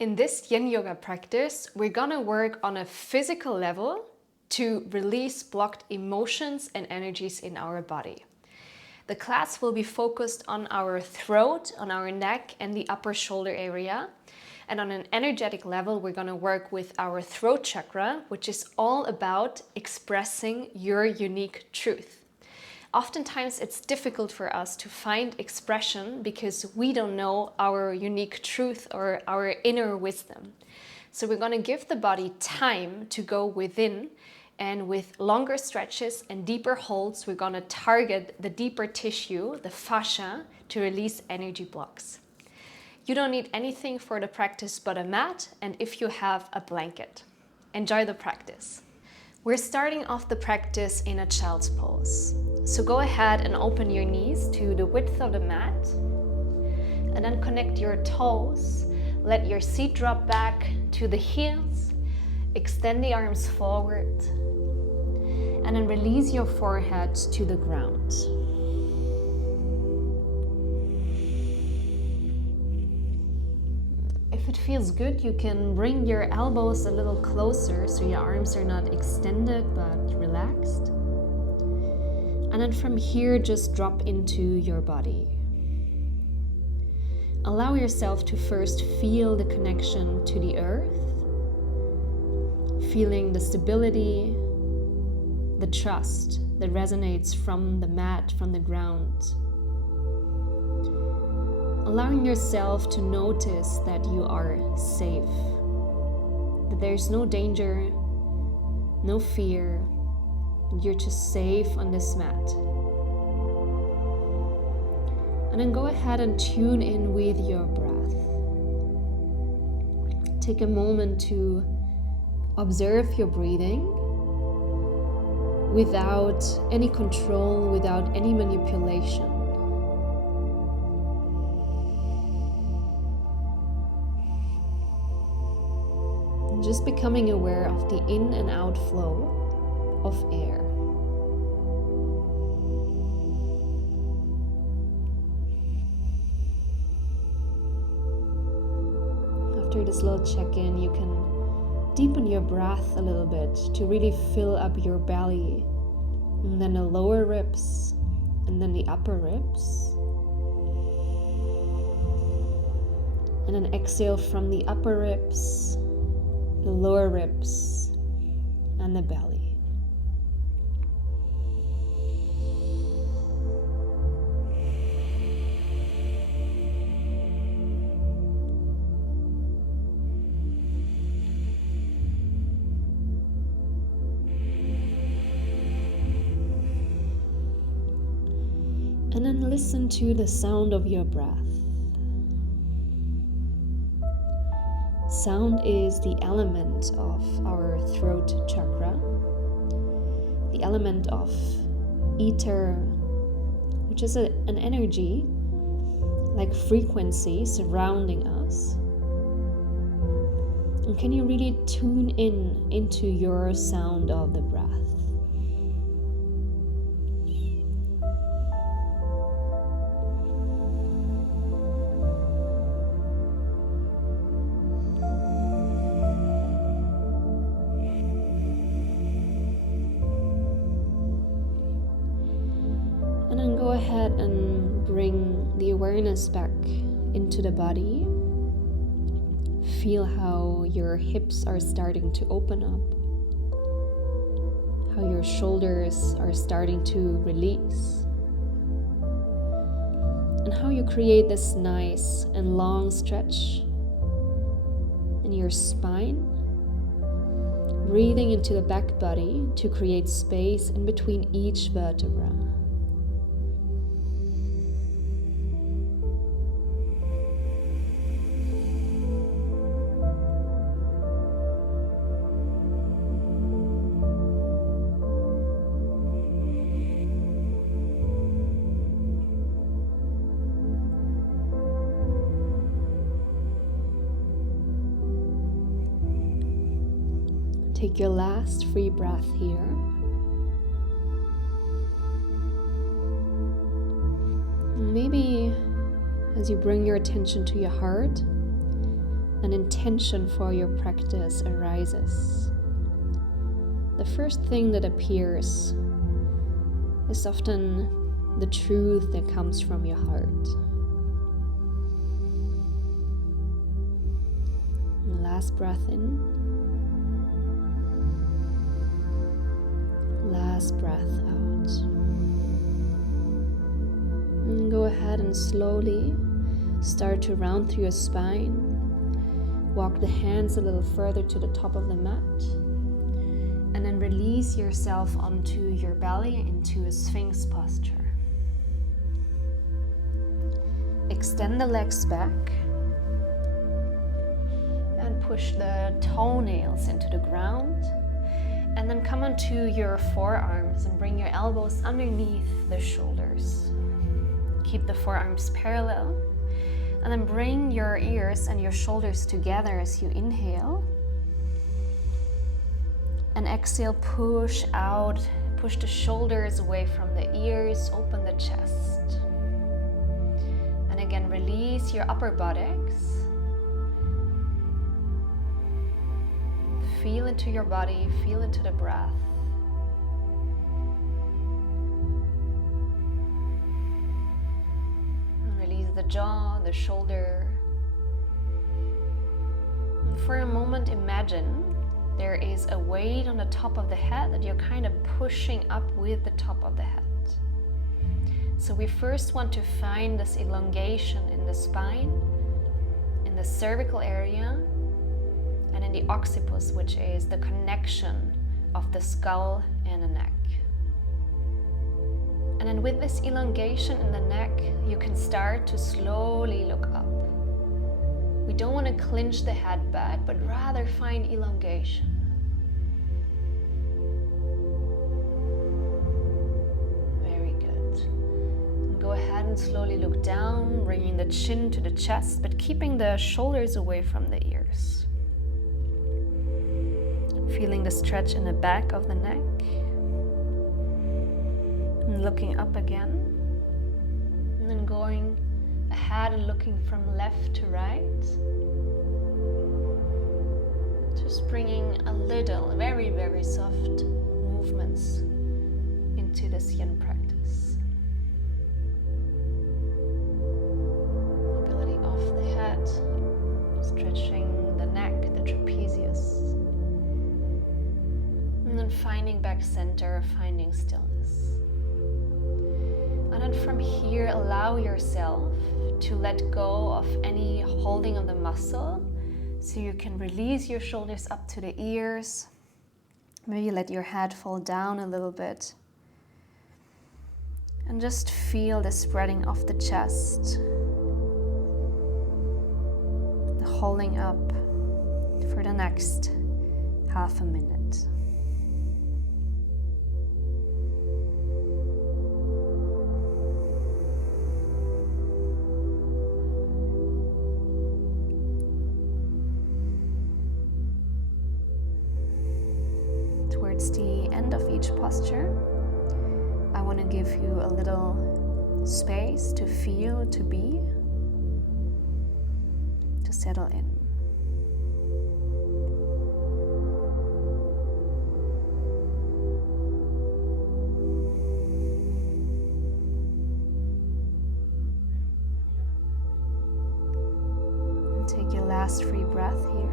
In this Yin Yoga practice, we're gonna work on a physical level to release blocked emotions and energies in our body. The class will be focused on our throat, on our neck, and the upper shoulder area. And on an energetic level, we're gonna work with our throat chakra, which is all about expressing your unique truth. Oftentimes it's difficult for us to find expression because we don't know our unique truth or our inner wisdom. So we're going to give the body time to go within, and with longer stretches and deeper holds, we're going to target the deeper tissue, the fascia, to release energy blocks. You don't need anything for the practice but a mat, and if you have, a blanket. Enjoy the practice. We're starting off the practice in a child's pose. So go ahead and open your knees to the width of the mat, and then connect your toes. Let your seat drop back to the heels. Extend the arms forward, and then release your forehead to the ground. If it feels good, you can bring your elbows a little closer so your arms are not extended but relaxed. And then from here, just drop into your body. Allow yourself to first feel the connection to the earth, feeling the stability, the trust that resonates from the mat, from the ground. Allowing yourself to notice that you are safe, that there's no danger, no fear, you're just safe on this mat. And then go ahead and tune in with your breath. Take a moment to observe your breathing without any control, without any manipulation. Just becoming aware of the in and out flow of air. After this little check-in, you can deepen your breath a little bit to really fill up your belly, and then the lower ribs, and then the upper ribs. And then exhale from the upper ribs, the lower ribs, and the belly. And then listen to the sound of your breath. Sound is the element of our throat chakra, the element of ether, which is an energy like frequency surrounding us. And can you really tune in into your sound of the breath? Go ahead and bring the awareness back into the body. Feel how your hips are starting to open up, how your shoulders are starting to release, and how you create this nice and long stretch in your spine, breathing into the back body to create space in between each vertebra. Take your last free breath here. And maybe as you bring your attention to your heart an intention for your practice arises, the first thing that appears is often the truth that comes from your heart. And last breath in, last breath out. And go ahead and slowly start to round through your spine. Walk the hands a little further to the top of the mat. And then release yourself onto your belly into a Sphinx posture. Extend the legs back. And push the toenails into the ground. And then come onto your forearms and bring your elbows underneath the shoulders. Keep the forearms parallel. And then bring your ears and your shoulders together as you inhale. And exhale, push out, push the shoulders away from the ears, open the chest. And again, release your upper buttocks. Feel into your body, feel into the breath. And release the jaw, the shoulder. And for a moment, imagine there is a weight on the top of the head that you're kind of pushing up with the top of the head. So we first want to find this elongation in the spine, in the cervical area, and in the occiput, which is the connection of the skull and the neck. And then with this elongation in the neck, you can start to slowly look up. We don't want to clinch the head back, but rather find elongation. Very good. And go ahead and slowly look down, bringing the chin to the chest, but keeping the shoulders away from the ears. Feeling the stretch in the back of the neck. And looking up again. And then going ahead and looking from left to right. Just bringing a little, very, very soft movements into this yin practice. Mobility off the head, stretching the neck, the trapezius. And then finding back center, finding stillness. And then from here, allow yourself to let go of any holding of the muscle, so you can release your shoulders up to the ears. Maybe let your head fall down a little bit. And just feel the spreading of the chest, the holding up for the next half a minute. Towards the end of each posture, I want to give you a little space to feel, to be, to settle in. And take your last free breath here.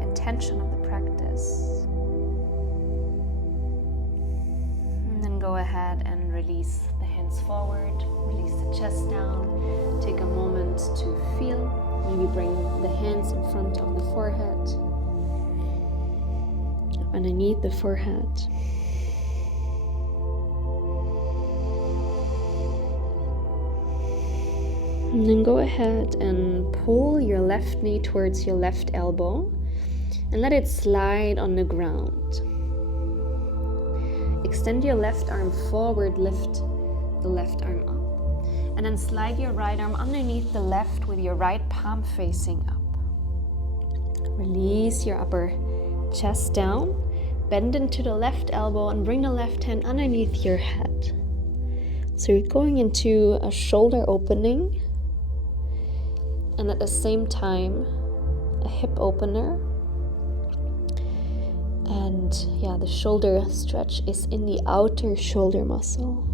Intention of the practice, and then go ahead and release the hands forward, release the chest down, take a moment to feel, maybe bring the hands in front of the forehead, underneath the forehead. And then go ahead and pull your left knee towards your left elbow and let it slide on the ground. Extend your left arm forward, lift the left arm up, and then slide your right arm underneath the left with your right palm facing up. Release your upper Chest down, bend into the left elbow and bring the left hand underneath your head. So you're going into a shoulder opening and at the same time a hip opener. And the shoulder stretch is in the outer shoulder muscle.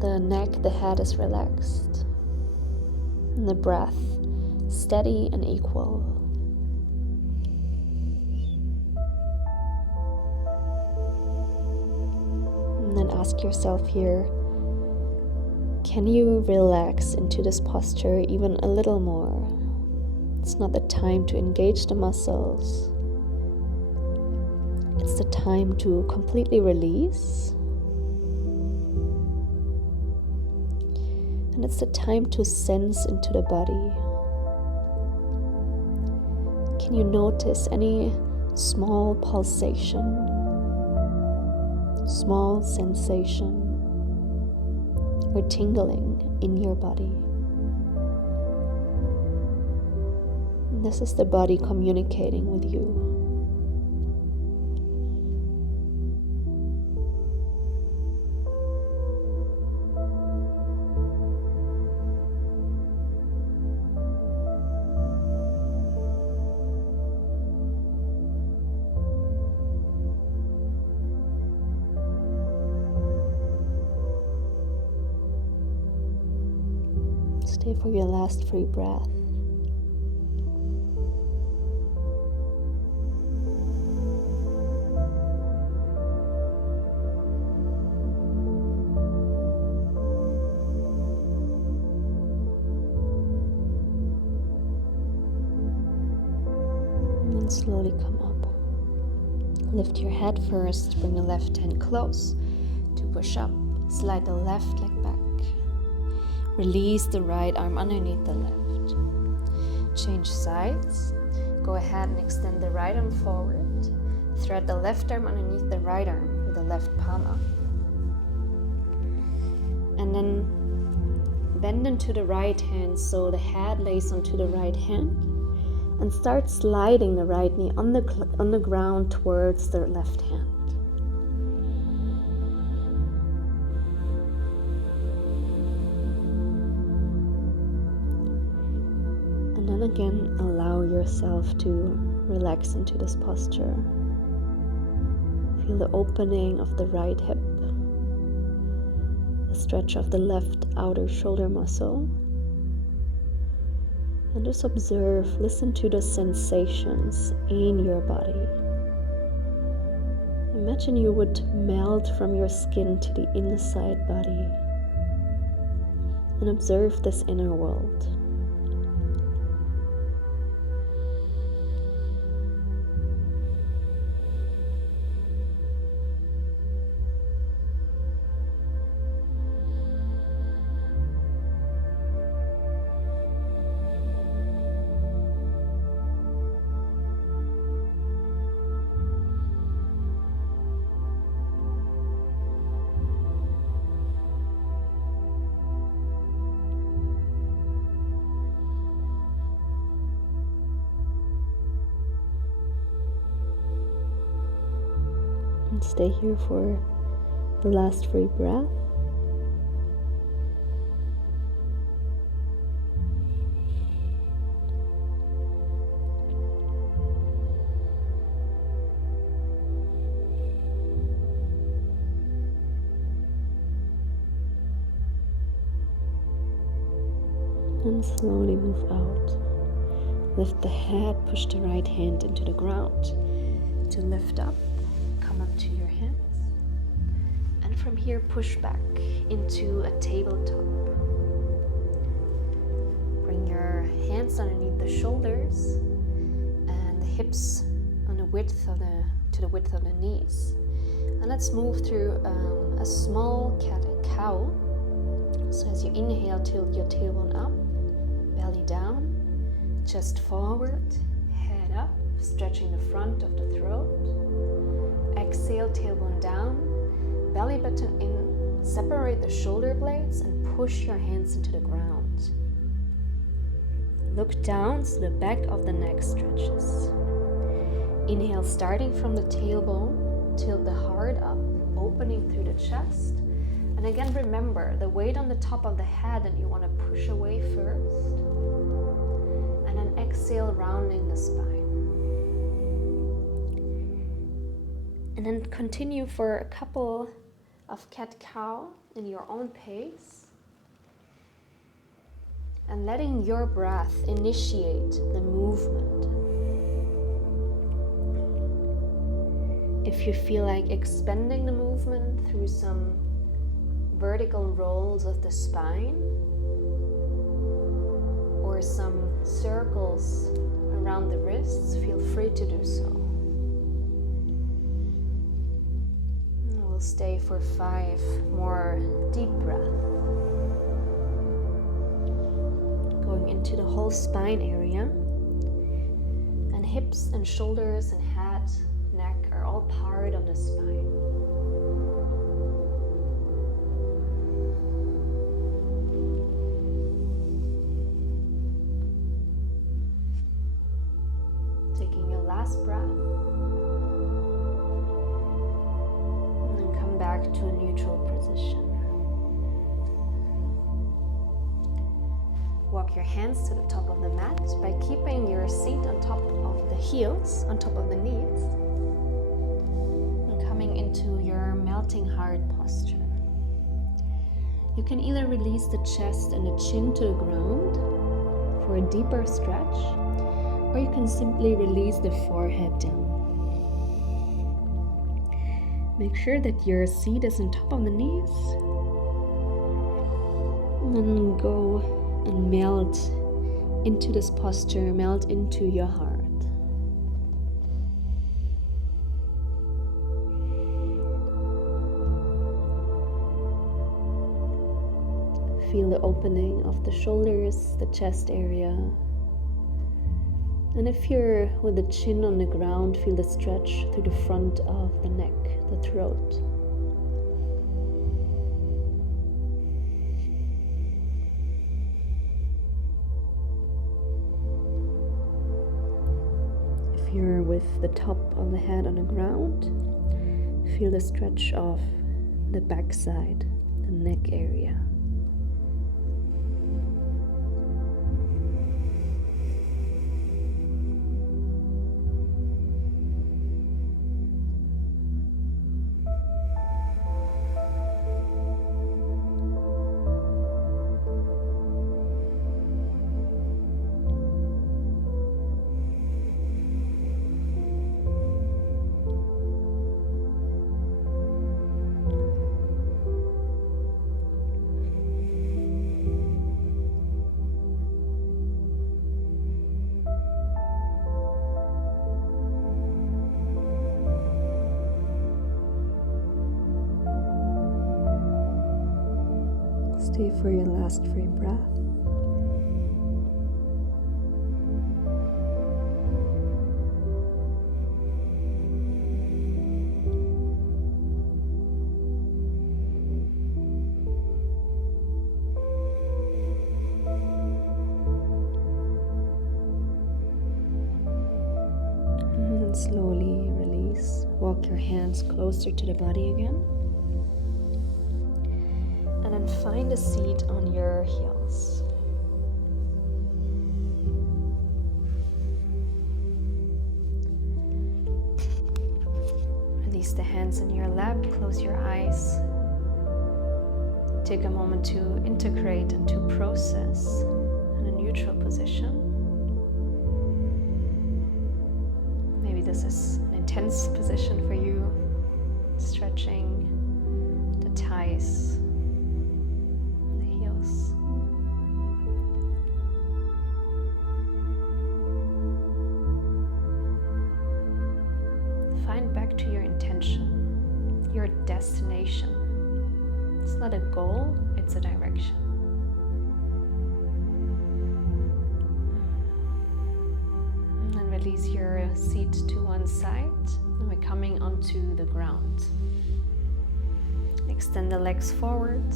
The neck, the head is relaxed. And the breath steady and equal. And then ask yourself here, can you relax into this posture even a little more? It's not the time to engage the muscles. It's the time to completely release. And it's the time to sense into the body. Can you notice any small pulsation, small sensation, or tingling in your body? And this is the body communicating with you. Stay for your last free breath. And then slowly come up. Lift your head first, bring the left hand close to push up. Slide the left leg back. Release the right arm underneath the left. Change sides. Go ahead and extend the right arm forward. Thread the left arm underneath the right arm with the left palm up. And then bend into the right hand so the head lays onto the right hand. And start sliding the right knee on the ground towards the left hand. And again, allow yourself to relax into this posture. Feel the opening of the right hip, the stretch of the left outer shoulder muscle. And just observe, listen to the sensations in your body. Imagine you would melt from your skin to the inside body. And observe this inner world. And stay here for the last free breath. And slowly move out. Lift the head, push the right hand into the ground to lift up. Come up to your hands, and from here push back into a tabletop. Bring your hands underneath the shoulders and the hips on the width of to the width of the knees, and let's move through a small cat and cow. So as you inhale, tilt your tailbone up, belly down, chest forward, head up, stretching the front of the throat. Exhale, tailbone down, belly button in, separate the shoulder blades and push your hands into the ground. Look down so the back of the neck stretches. Inhale, starting from the tailbone, tilt the heart up, opening through the chest. And again, remember the weight on the top of the head, and you want to push away first. And then exhale, rounding the spine. And then continue for a couple of cat-cow in your own pace. And letting your breath initiate the movement. If you feel like expanding the movement through some vertical rolls of the spine or some circles around the wrists, feel free to do so. And we'll stay for 5 more deep breaths. Going into the whole spine area, and hips and shoulders and head, neck are all part of the spine. Taking your last breath, and then come back to a neutral position. Walk your hands to the top of the mat by keeping your seat on top of the heels, on top of the knees, and coming into your melting heart posture. You can either release the chest and the chin to the ground for a deeper stretch, or you can simply release the forehead down. Make sure that your seat is on top of the knees, and then go and melt into this posture, melt into your heart. Feel the opening of the shoulders, the chest area. And if you're with the chin on the ground, feel the stretch through the front of the neck, the throat. If you're with the top of the head on the ground, feel the stretch of the backside, the neck area. Stay for your last free breath. And slowly release. Walk your hands closer to the body again. And then find a seat on your heels. Release the hands in your lap, close your eyes. Take a moment to integrate and to process in a neutral position. Maybe this is an intense position for you, stretching the thighs. Find back to your intention, your destination. It's not a goal, it's a direction. And release your seat to one side, and we're coming onto the ground. Extend the legs forward.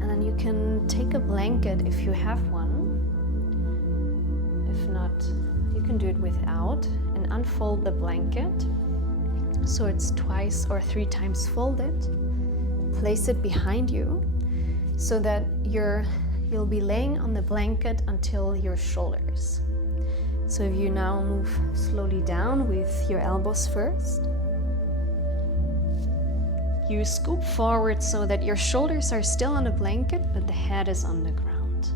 And And then you can take a blanket if you have one. If not, you can do it without, and unfold the blanket so it's 2 or 3 times folded. Place it behind you so that you'll be laying on the blanket until your shoulders. So if you now move slowly down with your elbows first, you scoop forward so that your shoulders are still on the blanket, but the head is on the ground.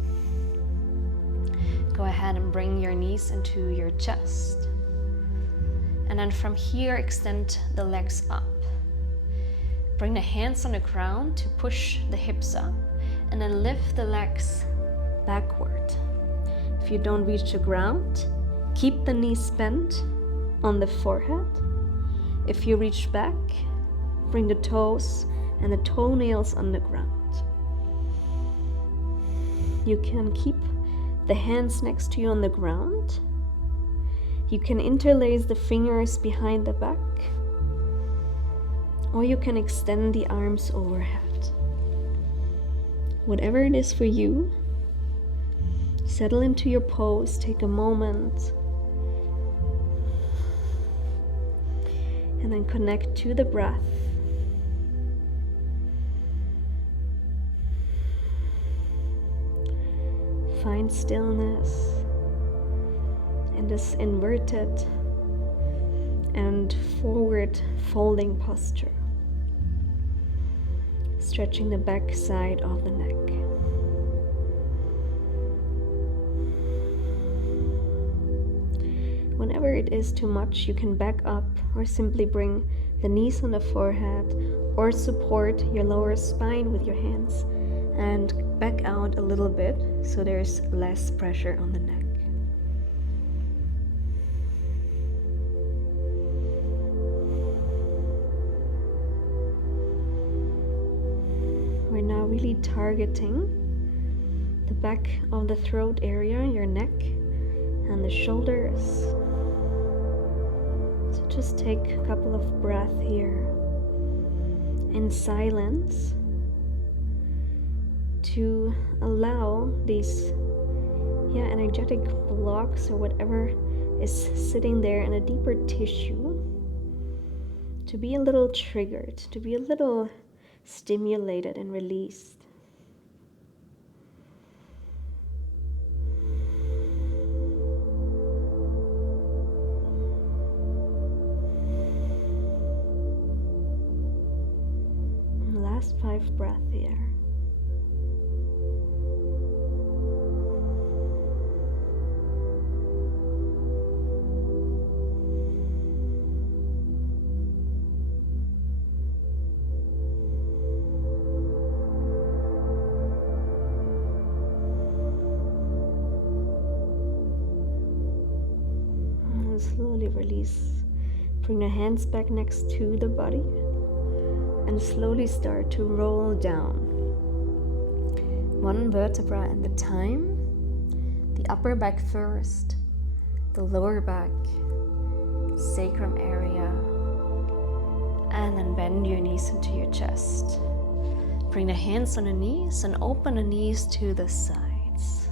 Go ahead and bring your knees into your chest. And then from here, extend the legs up. Bring the hands on the ground to push the hips up, and then lift the legs backward. If you don't reach the ground, keep the knees bent on the forehead. If you reach back, bring the toes and the toenails on the ground. You can keep the hands next to you on the ground. You can interlace the fingers behind the back, or you can extend the arms overhead. Whatever it is for you, settle into your pose, take a moment, and then connect to the breath. Find stillness in this inverted and forward folding posture, stretching the back side of the neck. Whenever it is too much, you can back up or simply bring the knees on the forehead, or support your lower spine with your hands and back out a little bit so there's less pressure on the neck. We're now really targeting the back of the throat area, your neck, and the shoulders. So just take a couple of breaths here in silence to allow these energetic blocks or whatever is sitting there in a deeper tissue to be a little triggered, to be a little stimulated and released. And last 5 breaths here. Slowly release. Bring the hands back next to the body and slowly start to roll down. 1 vertebra at a time. The upper back first, the lower back, sacrum area, and then bend your knees into your chest. Bring the hands on the knees and open the knees to the sides.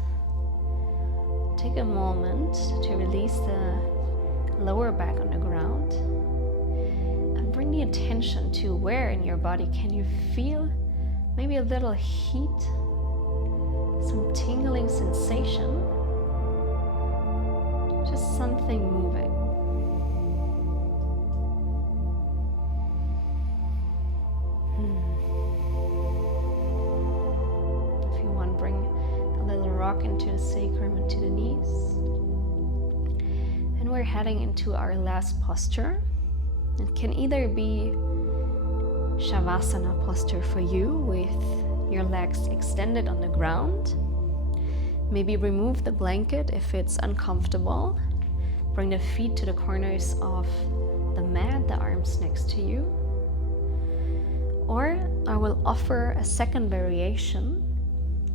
Take a moment to release the lower back on the ground and bring the attention to where in your body can you feel maybe a little heat, some tingling sensation, just something moving. If you want, bring a little rock into the sacrum, into the knees. And we're heading into our last posture. It can either be Savasana posture for you with your legs extended on the ground. Maybe remove the blanket if it's uncomfortable. Bring the feet to the corners of the mat, the arms next to you. Or I will offer a second variation.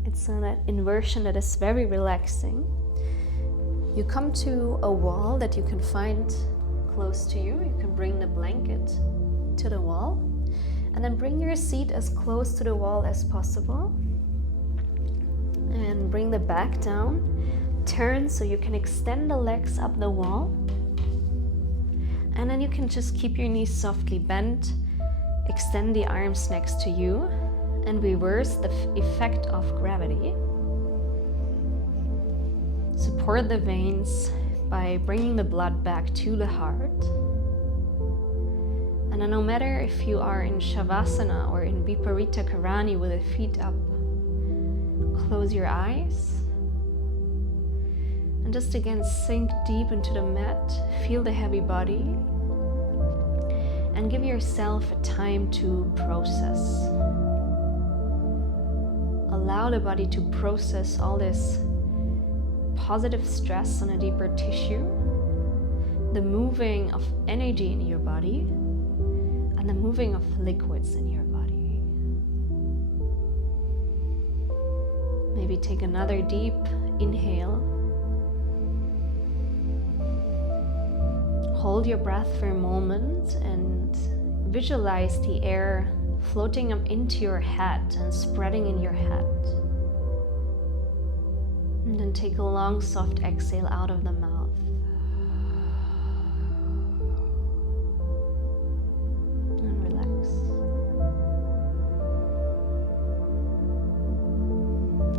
It's an inversion that is very relaxing. You come to a wall that you can find close to you. You can bring the blanket to the wall and then bring your seat as close to the wall as possible. and bring the back down. Turn so you can extend the legs up the wall. And then you can just keep your knees softly bent. Extend the arms next to you and reverse the effect of gravity. Support the veins by bringing the blood back to the heart. And then no matter if you are in Savasana or in Viparita Karani with the feet up, close your eyes. And just again sink deep into the mat, feel the heavy body, and give yourself a time to process. Allow the body to process all this positive stress on a deeper tissue, the moving of energy in your body, and the moving of liquids in your body. Maybe take another deep inhale. Hold your breath for a moment and visualize the air floating up into your head and spreading in your head. And then take a long, soft exhale out of the mouth. And relax.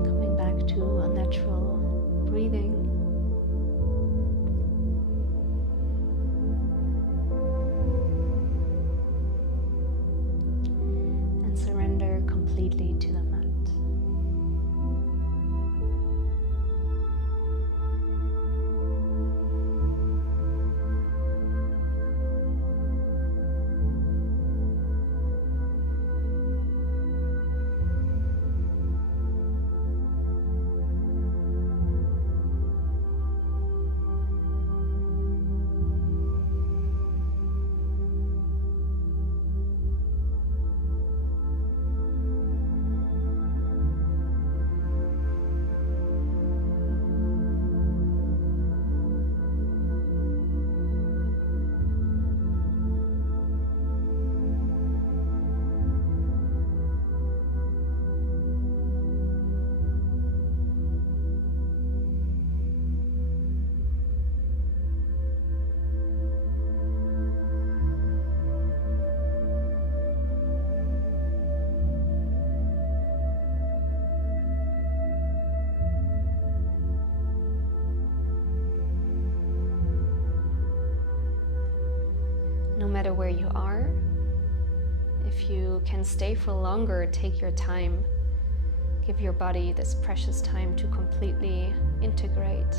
Coming back to a natural breathing. Completely to the mat. No matter where you are, if you can stay for longer, take your time. Give your body this precious time to completely integrate.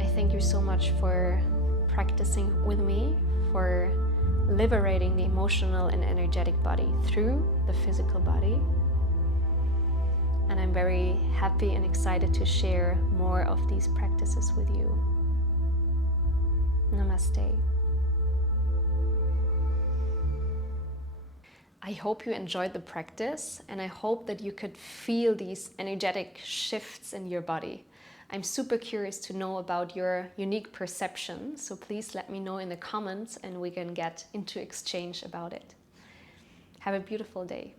I thank you so much for practicing with me, for liberating the emotional and energetic body through the physical body. And I'm very happy and excited to share more of these practices with you. Namaste. I hope you enjoyed the practice, and I hope that you could feel these energetic shifts in your body. I'm super curious to know about your unique perception, so please let me know in the comments and we can get into exchange about it. Have a beautiful day.